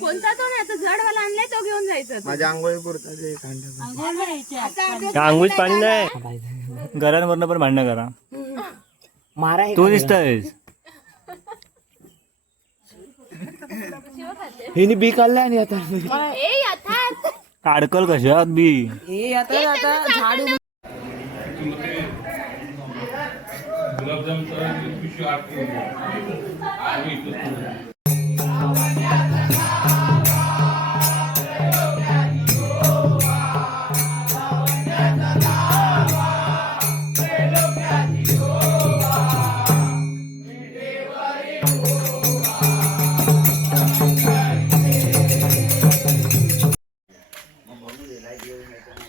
कोणता तो नाही, आता जडवाला आणलाय तो घेऊन जायचा. माझ्या आंघोळी पुरता आंघोळीत पाणी नाही. घरांवरनं पण भांडणं करा. मारा तू दिसतोयस. हिने बी काढलाय आणि आता अडकल कशात बी.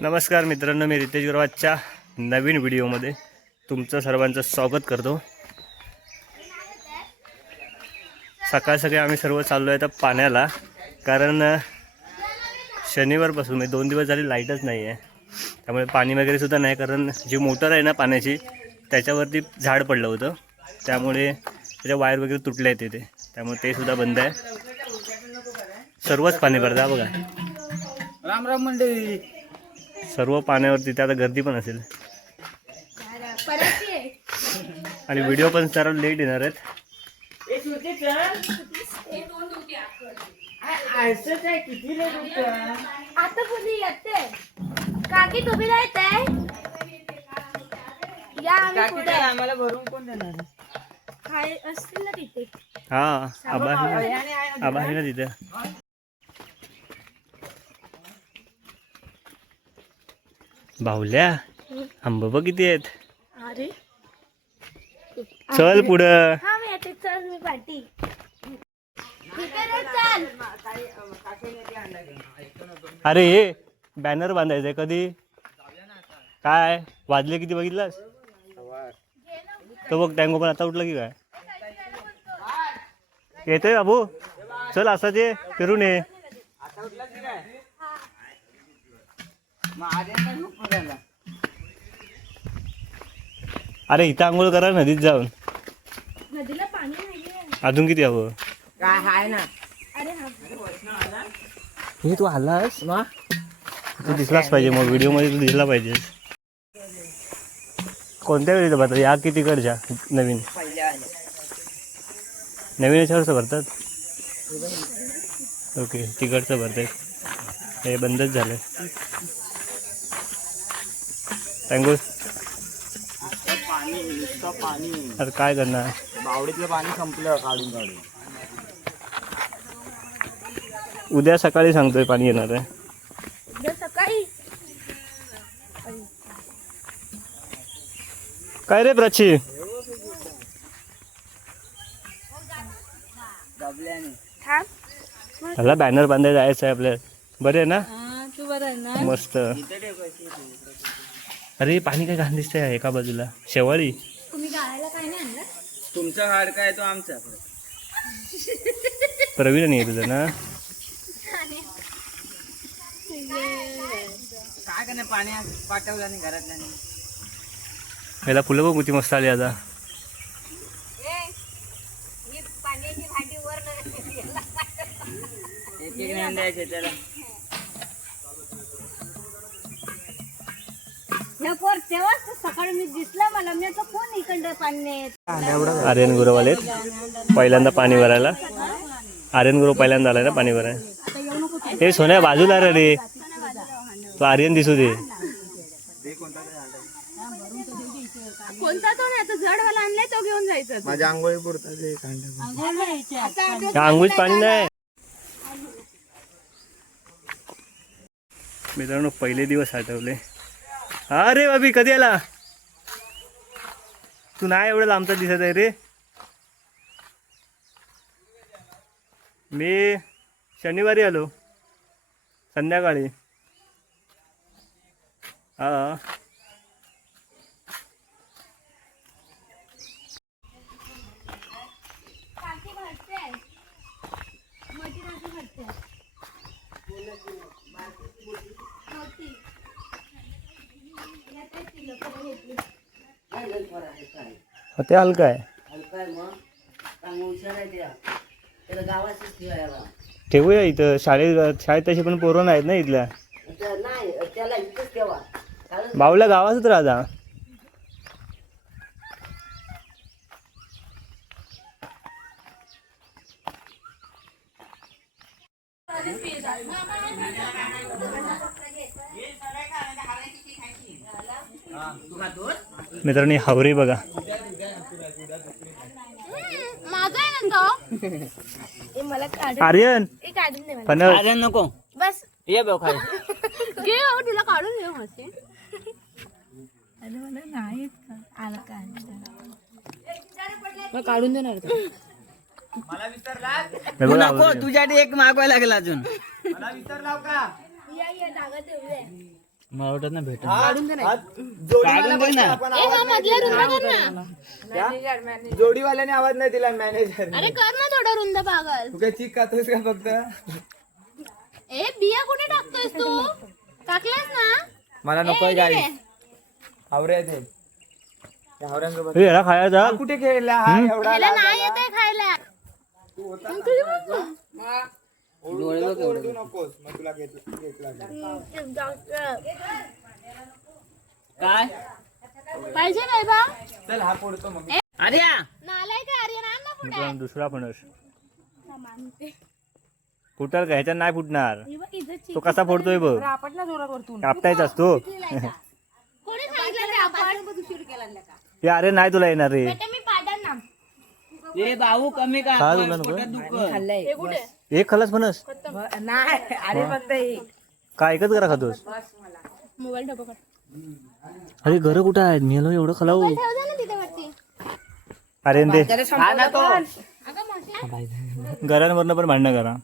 नमस्कार मित्रांनो, मी रितेश गुरवाच्या नवीन व्हिडिओमध्ये तुमचं सर्वांचं स्वागत करतो. सकाळ सकाळी आम्ही सर्व चाललो आहे तर पाण्याला, कारण शनिवारपासून म्हणजे 2 दिवस झाले लाईटच नाही आहे. त्यामुळे पाणी वगैरे सुद्धा नाही, कारण जी मोटर आहे ना पाण्याची त्याच्यावरती झाड पडलं होतं, त्यामुळे त्याच्या वायर वगैरे तुटले आहेत तिथे, त्यामुळे ते सुद्धा बंद आहे. सर्वच पाणी भरतं बघा. राम राम मंडळी. सर्व पाण्यावरती ते आता गर्दी पण असेल आणि व्हिडिओ पण जरा लेट येणार आहेत. आता पुढे येते काकी, तुम्ही राहते या आम्हाला भरून कोण देणार? काय असतील ना तिथे. हा आबा आहे ना तिथे. बाहुल्या आंब बघ किती आहेत. अरे चल पुढं. हा मी येते, चल मी पाठी. ठीक आहे चल. अरे हे बॅनर बांधायचंय कधी. काय वाजले किती बघितलास? तो बघ टँगो पण आता उठला की काय. येतोय बाबू, चल असं ते फिरून ये. अरे इथं आंघोळ करा नदीत जाऊन. नदीला पाणी नाहीये. अजून किती हवं? काय हाय ना. अरे हा हे तू आलास ना, तू दिसलाच पाहिजे. मग व्हिडिओ मध्ये तू दिसला पाहिजे. कोणत्या वेळी भरतात या की तिकडच्या? नवीन याच्यावरचं भरतात. ओके, तिकडचं भरतात. हे बंदच झालंय. टँगो पाणी अरे काय करणार, बावडीतलं पाणी संपलं काढून काढून. उद्या सकाळी सांगतोय पाणी येणार आहे. उद्या सकाळी. काय रे प्राची? मला बॅनर बांधायला जायचं आहे आपल्याला. बरे आहे ना? तू बरं आहे ना? मस्त. अरे पाणी काय घाण दिसतंय एका बाजूला. शेवाळी. तुम्ही गाळायला काय नाही आणलं? तुमचा हाड काय तो आमचा. प्रवीण नाही तुझं ना? काय करणार, पाणी पाठवलं नाही घरातल्या. याला फुलं बघ किती मस्त आली आता. त्याला तेव्हाच सकाळी मी दिसला मला, मी आता कोण इकडं पाणी. आर्यन गुरुवाले पहिल्यांदा पाणी भरायला. आर्यन गुरु पहिल्यांदा आलाय ना पाणी भरायला. हे सोन्या बाजूला रे, तो आर्यन दिसू दे. कोणता तो नाही, आता जडवाला आणलाय तो घेऊन जायचा. माझ्या आंघोळी पुरता आंघोळीत पाणी नाही. मित्रांनो पहिले दिवस आठवले. अरे बाबी कधी आला तू? नाही एवढं लांबचा दिसत आहे रे. मी शनिवारी आलो संध्याकाळी. हा ते हलका आहे. ठेवूया इथं. शाळेत तशी पण पोरं नाहीत ना इथल्या. बावल्या गावातच राहता. मित्रांनी हावरी बघा. आर्यन फणस अरे नको बस ये बघ खाली. घे हो तुला काढून घेऊ मस्त. अरे मला नाही आला काय काढून देणार मला विसरला. हे बघा, नको हावरी. तुझ्यासाठी एक मागवायला लागेल अजून. मला विसरला का? या जागा ठेवूया. मला वाटत ना भेट काढून दे ना. जोडीवाल्याने आवाज नाही दिला मॅनेजर. अरे कर ना थोडा रुंद पागल. तू काय चिक खातोस का फक्त? ए बिया कुठे टाकतोयस तू? टाकलास ना? मला नकोय गाडी. हावरे आहेत हे. त्या हावऱ्यांसोबत हे याला खायचा. कुठे खेळला हा एवढा त्याला नाही येते खायला. ओरडू नकोस. मग तुला घेतला काय पाहिजे काय बा? चल हा फोडतो मग. अरे नालाय का आर्यन आण ना पुढे. मित्रांनो, दुसरा फणस फुटाल का? ह्याच्यात नाही फुटणार. तो कसा फोडतोय बघ. कापतायच असतो. कोणी सांगितलं ते आपण? हे अरे नाही तुला येणार रे. बेटा मी पाडन ना. ए भाऊ कमी का? खा तुला नको. हे कुठे? एक खाल्लास फणस नाही अरे फक्त काय एकच करा खातोस. मोबाईल ठेव पकड. अरे घर कुठं आहेत? मी एवढं खालाव. ठेव जा ना तिथे वरती. अरे दे हा ना तो अगं मोठ्या. घरांवरनं पण भांडणं करा.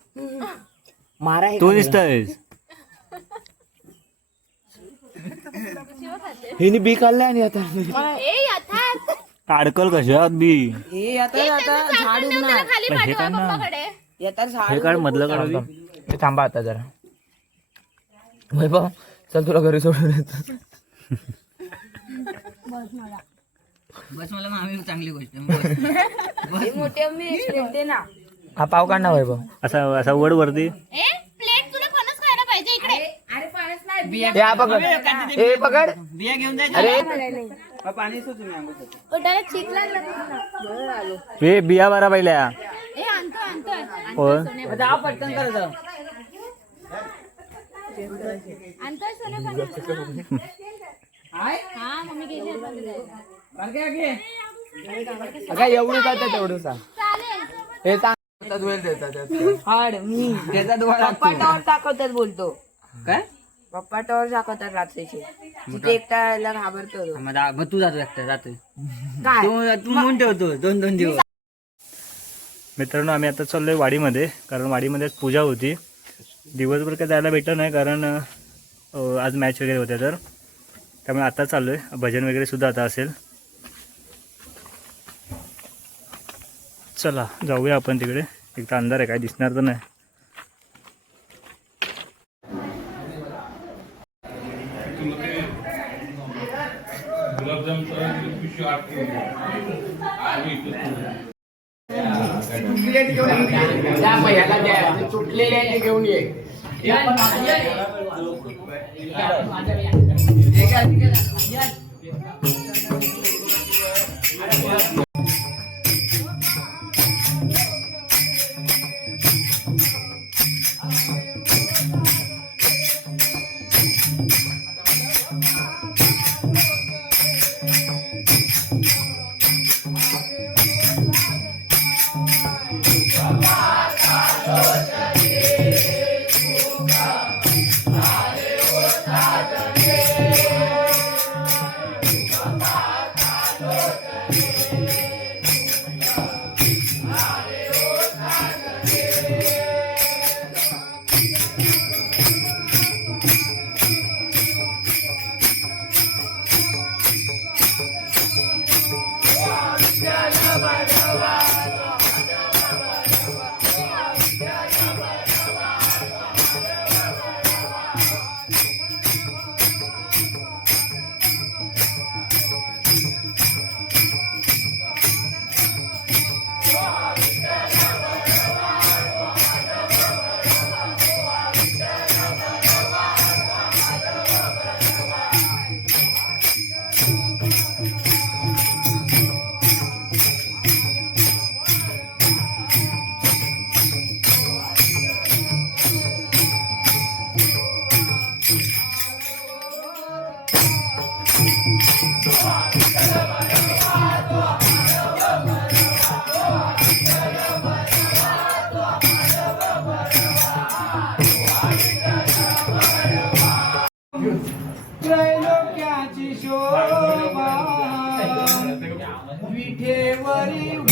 मारा तू दिसतोयस. हिने बी काढले आणि आता ए यथार्थ. अडकल कशात बी. हे आता झाड उगणार. खाली हे पाठवा काय ना? पप्पाकडे. येतात झाड. हे काढ मधलं काढ. हे थांबा आता जरा. वैभव चल तुला घरी सोडून येतो. बस मला मामी चांगली गोष्ट. मोठे मी देते ना. हा पाव काढ ना वैभव. असा वड वरती. ए प्लेट तुला फणस खायला पाहिजे इकडे. अरे फणस नाही. या पकड. ए पकड. बिया घेऊन जायचं. अरे पाणी ओटाला चिक लागला. हे बिया बारा पहिल्या. ए आणतोय. होय. पटकन कर जाऊ. आणतोय सोने फणस. हा मम्मी गेली एवढं काय तेवढं सांग. चालेल. हे दाखवतात बोलतो काय पप्पा टॉवर दाखवतात रात्रीचे तिथे एकट्याला घाबरतो मग तू जातो एकटा जातो. काय तू म्हणून ठेवतो 2-2 दिवस. मित्रांनो, आम्ही आता चाललोय वाडीमध्ये. कारण वाडीमध्ये आज पूजा होती. दिवसभर काय जायला भेटलं नाही कारण आज मॅच वगैरे होत्या. तर त्यामुळे आता चाललोय. भजन वगैरे सुद्धा आता असेल. चला जाऊया आपण तिकडे. एक तर अंधार आहे, काय दिसणार तर नाही. घेऊन ये. विठेवरी